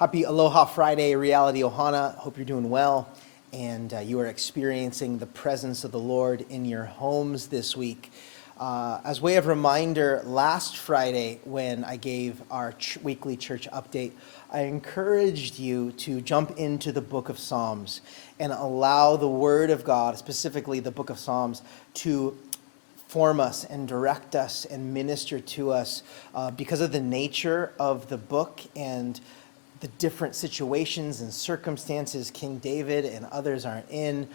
Happy Aloha Friday, Reality Ohana. Hope you're doing well and you are experiencing the presence of the Lord in your homes this week. As way of reminder, last Friday when I gave our weekly church update, I encouraged you to jump into the book of Psalms and allow the Word of God, specifically the book of Psalms, to form us and direct us and minister to us because of the nature of the book and the different situations and circumstances King David and others are in.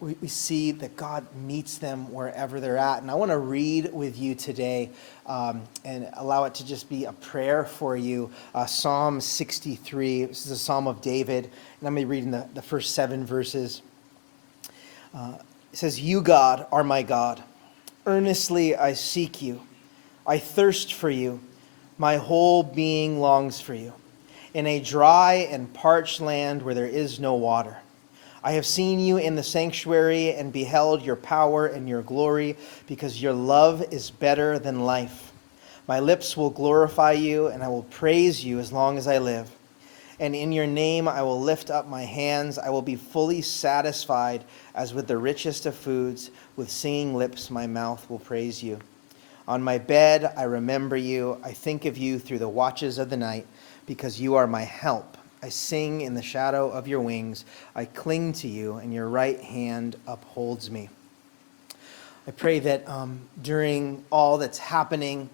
We see that God meets them wherever they're at. And I want to read with you today and allow it to just be a prayer for you. Psalm 63, this is a Psalm of David. And I'm going to be reading the first 7 verses. It says, "You, God, are my God. Earnestly I seek you. I thirst for you. My whole being longs for you. In a dry and parched land where there is no water. I have seen you in the sanctuary and beheld your power and your glory, because your love is better than life. My lips will glorify you, and I will praise you as long as I live. And in your name I will lift up my hands. I will be fully satisfied as with the richest of foods. With singing lips my mouth will praise you. On my bed I remember you. I think of you through the watches of the night, because you are my help. I sing in the shadow of your wings. I cling to you, and your right hand upholds me." I pray that during all that's happening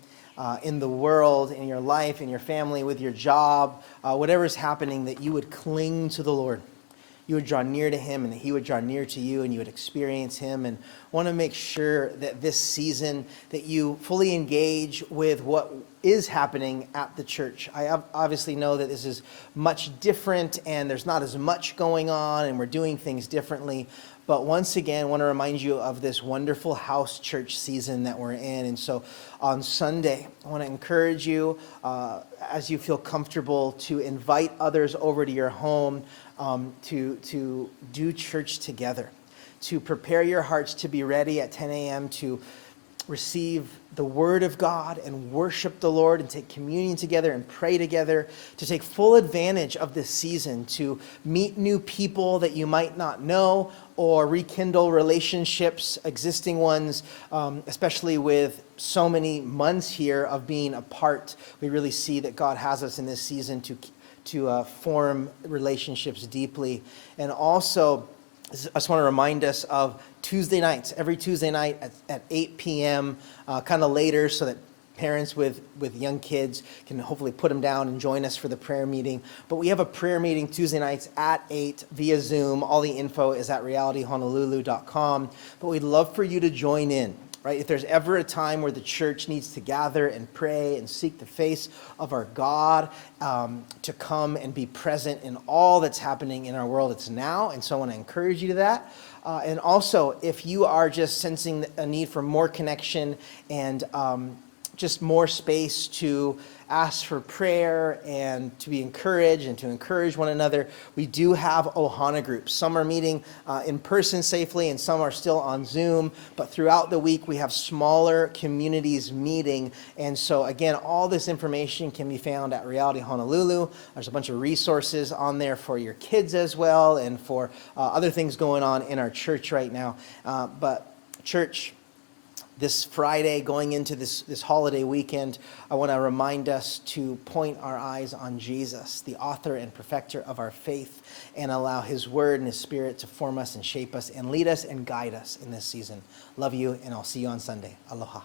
in the world, in your life, in your family, with your job, whatever's happening, that you would cling to the Lord. You would draw near to him, and he would draw near to you, and you would experience him. And want to make sure that this season that you fully engage with what is happening at the church. I obviously know that this is much different, and there's not as much going on, and we're doing things differently. But once again, I want to remind you of this wonderful house church season that we're in. And so on Sunday, I want to encourage you, as you feel comfortable, to invite others over to your home to do church together, to prepare your hearts to be ready at 10 a.m. to receive the Word of God and worship the Lord and take communion together and pray together, to take full advantage of this season, to meet new people that you might not know or rekindle relationships, existing ones, especially with so many months here of being apart. We really see that God has us in this season to form relationships deeply. And also, I just want to remind us of Tuesday nights, every Tuesday night at 8 p.m., kind of later, so that parents with young kids can hopefully put them down and join us for the prayer meeting. But we have a prayer meeting Tuesday nights at 8 via Zoom. All the info is at realityhonolulu.com. But we'd love for you to join in. Right? If there's ever a time where the church needs to gather and pray and seek the face of our God, to come and be present in all that's happening in our world, it's now. And so I want to encourage you to that. And also, if you are just sensing a need for more connection and just more space to ask for prayer and to be encouraged and to encourage one another, we do have Ohana groups. Some are meeting in person safely and some are still on Zoom, but throughout the week we have smaller communities meeting. And so again, all this information can be found at Reality Honolulu. There's a bunch of resources on there for your kids as well and for other things going on in our church right now. But church, this Friday, going into this holiday weekend, I want to remind us to point our eyes on Jesus, the author and perfecter of our faith, and allow his word and his spirit to form us and shape us and lead us and guide us in this season. Love you, and I'll see you on Sunday. Aloha.